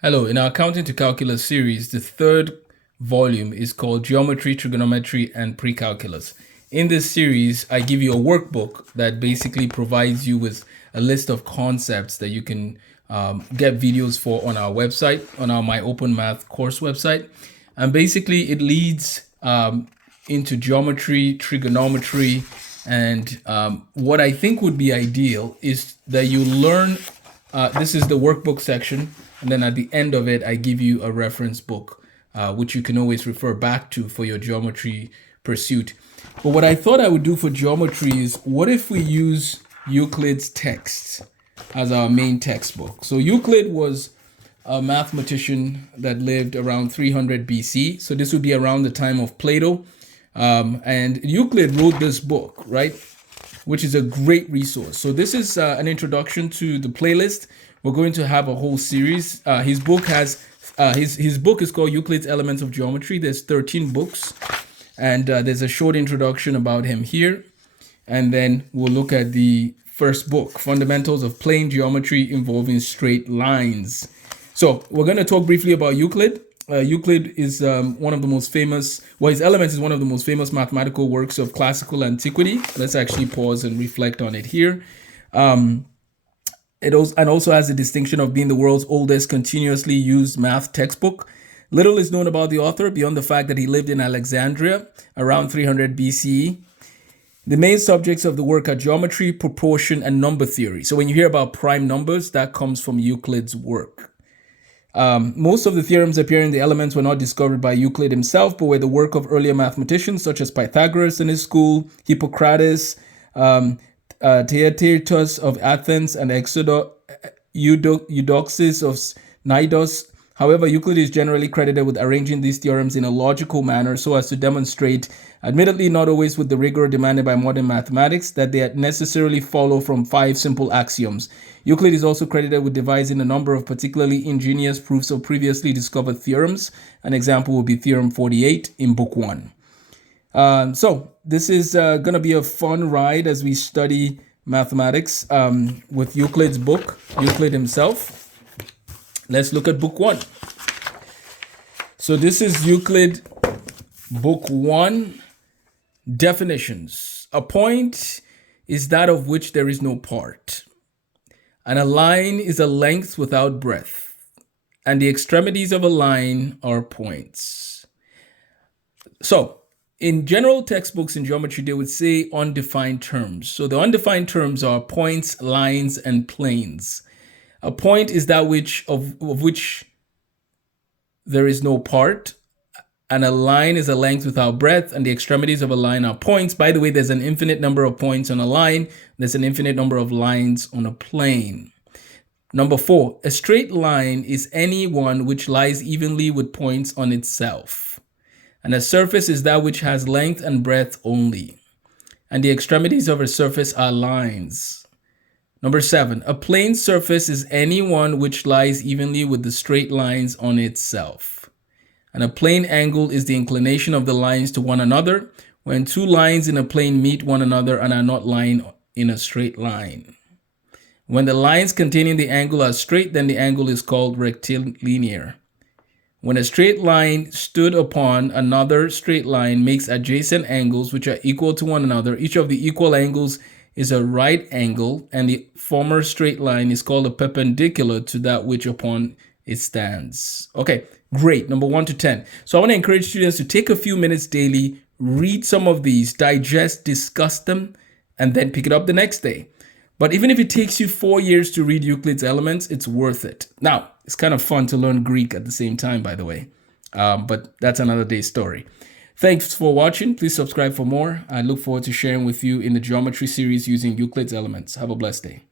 Hello, in our Accounting to Calculus series, the third volume is called Geometry, Trigonometry, and Pre-Calculus. In this series, I give you a workbook that basically provides you with a list of concepts that you can get videos for on our website, on our My Open Math course website. And basically, it leads into geometry, trigonometry, and what I think would be ideal is that you learn, this is the workbook section, and then at the end of it, I give you a reference book, which you can always refer back to for your geometry pursuit. But what I thought I would do for geometry is, what if we use Euclid's text as our main textbook? So Euclid was a mathematician that lived around 300 BC. So this would be around the time of Plato. And Euclid wrote this book, right? Which is a great resource. So this is an introduction to the playlist. We're going to have a whole series. His book has his book is called Euclid's Elements of Geometry. There's 13 books, and there's a short introduction about him here. And then we'll look at the first book, Fundamentals of Plane Geometry Involving Straight Lines. So we're going to talk briefly about Euclid. Euclid is one of the most famous, well, his Elements is one of the most famous mathematical works of classical antiquity. Let's actually pause and reflect on it here. It also has the distinction of being the world's oldest continuously used math textbook. Little is known about the author beyond the fact that he lived in Alexandria around 300 BCE. The main subjects of the work are geometry, proportion, and number theory. So when you hear about prime numbers, that comes from Euclid's work. Most of the theorems appearing in the Elements were not discovered by Euclid himself, but were the work of earlier mathematicians such as Pythagoras in his school, Hippocrates, Theaetetus of Athens, and Eudoxus of Cnidos. However, Euclid is generally credited with arranging these theorems in a logical manner so as to demonstrate, admittedly not always with the rigor demanded by modern mathematics, that they necessarily follow from 5 simple axioms. Euclid is also credited with devising a number of particularly ingenious proofs of previously discovered theorems. An example would be Theorem 48 in Book 1. So this is going to be a fun ride as we study mathematics with Euclid's book, Euclid himself. Let's look at Book 1. So this is Euclid, Book 1, Definitions. A point is that of which there is no part, and a line is a length without breadth, and the extremities of a line are points. So in general textbooks in geometry, they would say undefined terms. So the undefined terms are points, lines, and planes. A point is that of which there is no part, and a line is a length without breadth, and the extremities of a line are points. By the way, there's an infinite number of points on a line. There's an infinite number of lines on a plane. Number 4, a straight line is any one which lies evenly with points on itself. And a surface is that which has length and breadth only, and the extremities of a surface are lines. Number 7, a plane surface is any one which lies evenly with the straight lines on itself. And a plane angle is the inclination of the lines to one another when 2 lines in a plane meet one another and are not lying in a straight line. When the lines containing the angle are straight, then the angle is called rectilinear. When a straight line stood upon another straight line makes adjacent angles which are equal to one another, each of the equal angles is a right angle, and the former straight line is called a perpendicular to that which upon it stands. Okay, great. Number 1 to 10. So I want to encourage students to take a few minutes daily, read some of these, digest, discuss them, and then pick it up the next day. But even if it takes you 4 years to read Euclid's Elements, it's worth it. Now, it's kind of fun to learn Greek at the same time, by the way. But that's another day's story. Thanks for watching. Please subscribe for more. I look forward to sharing with you in the geometry series using Euclid's Elements. Have a blessed day.